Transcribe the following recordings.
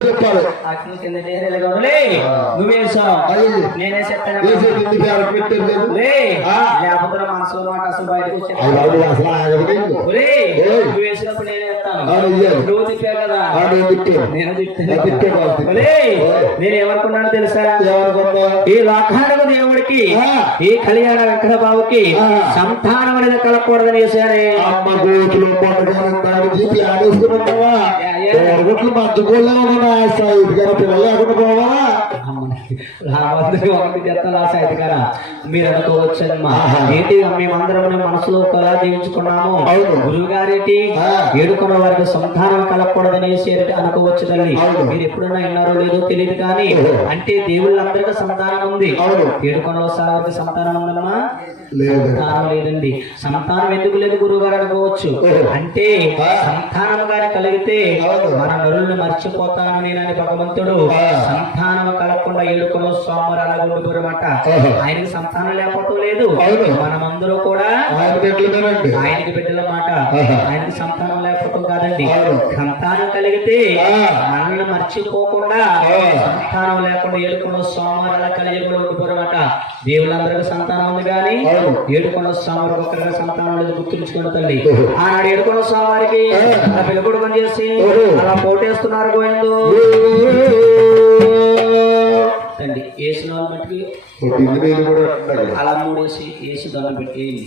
చెప్పాలి అక్కడ కింద డేరేలుగా లే నువ్వేసావు అయ్యింది. నేనే చెప్తాను వేసే కింది పేరు పెట్టేది లేదు. లే ఆ. లేకపోతే నా మనసులో మాట అసలు బయటకు అది వచ్చేది వాడు అసలు ఆగలేదు. ఒరేయ్, ఏయ్. నువ్వు వేసినప్పుడు నేనే చెప్తాను ఆ, ఇయ్యాలి. నువ్వు తిప్పావు కదా ఆ, నేను తిట్టాను. నేను నేను తిట్టే కాదు, తిట్టే. ఒరేయ్, ఓయ్. నేను ఏమనుకున్నాను తెలుసా? ఈ లోకానికి దేవుడికి. ఈ కళ్యాణ వెంకట బాబుకి. సంతానం అనేది కలగకూడదని వేశారే అమ్మ గోతులు పండుగ దాని తీపి ఆడేసుకున్నావా యా, యా. ఒరగొట్లు మధ్యగోళ్ళ ఇది కానీ పిల్లలు లేకుండా కదా మీరు అనుకోవచ్చమ్మా ఆహా. ఏంటి మేమందరం మనసులో కలా జీవించుకున్నాము. గురువు గారేంటి. ఏడుకున్న వారికి సంతానం కలగకూడదని చేరి అనుకోవచ్చు తల్లి. మీరు ఎప్పుడైనా విన్నారో లేదో తెలియదు కానీ. అంటే దేవుళ్ళందరికీ సంతానం ఉంది. ఏడుకొండల సారికి సంతానం ఉందమ్మా సంతానం లేదండి సంతానం ఎందుకు లేదు గురువు గారు అనుకోవచ్చు. అంటే. సంతానం గాని కలిగితే. మన నరుల్ని మర్చిపోతాను నేనని భగవంతుడు. సంతానం ఏడుకొన స్వామి అలా ఉండిపోరమాట ఓహో. ఆయనకి సంతానం లేకపోవటం లేదు. మనమందరూ కూడా ఆయనకి బిడ్డల మాట. ఆయనకి సంతానం లేకపోవటం కాదండి. సంతానం కలిగితే. మనల్ని మర్చిపోకుండా. సంతానం లేకుండా ఏడుకొండ అలా కలిగి కూడా ఉండిపోరమాట దేవుళ్ళందరికీ సంతానం ఉంది కానీ. ఏడుకొండ స్వామి ఒక్కరిగా సంతానం లేదు గుర్తుంచుకున్న తల్లి. ఆనాడు ఏడుకొండ స్వామికి ఆ. అలా పిల్లకొడు పని చేసి. అలా పోటేస్తున్నారు గోయందు అలా మూడేసి వేసి దండం పెట్టి వేయండి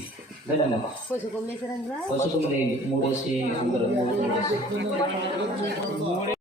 పసుపు వేయండి మూడేసి అందరూ మూడు మూడేసి